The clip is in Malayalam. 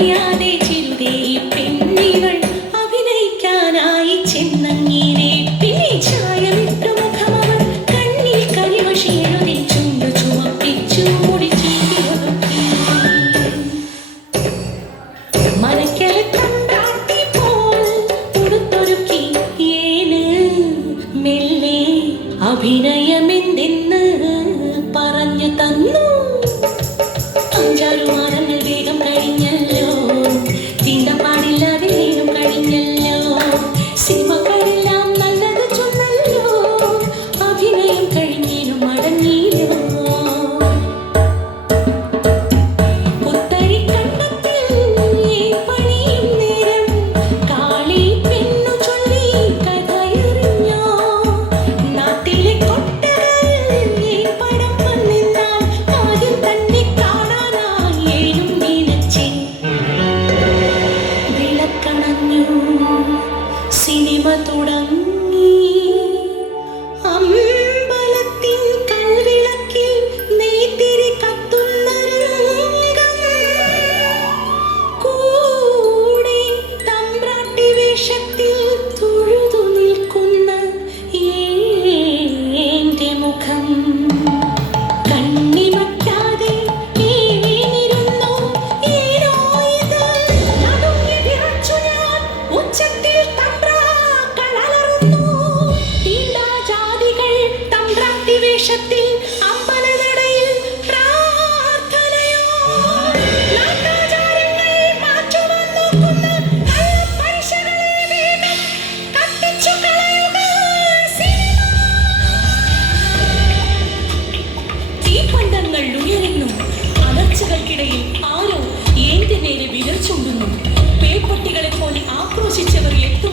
അറിയാതെ ചിരുതേ പെണ്ണികൾ അഭിനയിക്കാനായി ചെന്നങ്ങീരെ പിന്നെ ചായമിട്ടു മുഖമവർ കണ്ണിൽ കരിവശി എഴുതി ചുണ്ടു ചുമപ്പിച്ചു മുടിച്ചീയൊതുക്കി മനക്കലെ തമ്പ്രാട്ടി പോൽ ഉടുത്തൊരുക്കി ഏന് മെല്ലെ അഭിനയമെന്തെന്ന് പറഞ്ഞു തന്നു. 5-6 മാസങ്ങൾ വേഗം കഴിഞ്ഞല്ലോ, തീണ്ടപ്പാടില്ലാതെ നേരം കഴിഞ്ഞല്ലോ, സിനിമക്കാരെല്ലാം നല്ലത് ചൊന്നല്ലോ, അഭിനയം കഴിഞ്ഞേനും മടങ്ങിയില്ലോ. പുത്തരിക്കണ്ടത്തിൽ പണിയും നേരം കാളി പെണ്ണു ചൊല്ലി കഥയറിഞ്ഞോ. നാട്ടിലെ കൊട്ടകൾ പടം വന്നെന്നാൽ ആദ്യം തന്നെ കാണാനായി ഏനും നീനച്ചേ. വിളക്കണഞ്ഞു, സിനിമ തുടങ്ങി. അമ്പലത്തിൻ കൽവിളക്കിൽ നെയ്ത്തിരി കത്തുന്ന രംഗം. കൂടെ തമ്പ്രാട്ടി വേഷത്തിൽ തൊഴുതു നിൽക്കുന്ന എന്റെ മുഖം. കണ്ണിമയ്ക്കാതെ ഏനിരുന്നു ഏനോ ഇത്. നടുങ്ങി വിറച്ചു ഞാൻ, ഉച്ചത്തിൽ തമ്പ്രാക്കൾ അലറുന്നു. തീണ്ടാജാതികൾ തമ്പ്രാട്ടി വേഷത്തിൽ അമ്പലനടയിൽ പ്രാർത്ഥനയോ. നാട്ടാചാരങ്ങൾ മാറ്റുവാൻ നോക്കുന്ന കള്ളപ്പലിശകളെ വേഗം കത്തിച്ചു കളയുക സിനിമ. തീപ്പന്തങ്ങൾ ഉയരുന്നു, അലർച്ചകൾക്കിടയിൽ ആരോ എന്റെ നേരെ വിരൽ ചൂണ്ടുന്നു. പേപ്പൊട്ടികളെ പോലെ ആക്രോശിച്ചവർ എത്തുന്നു.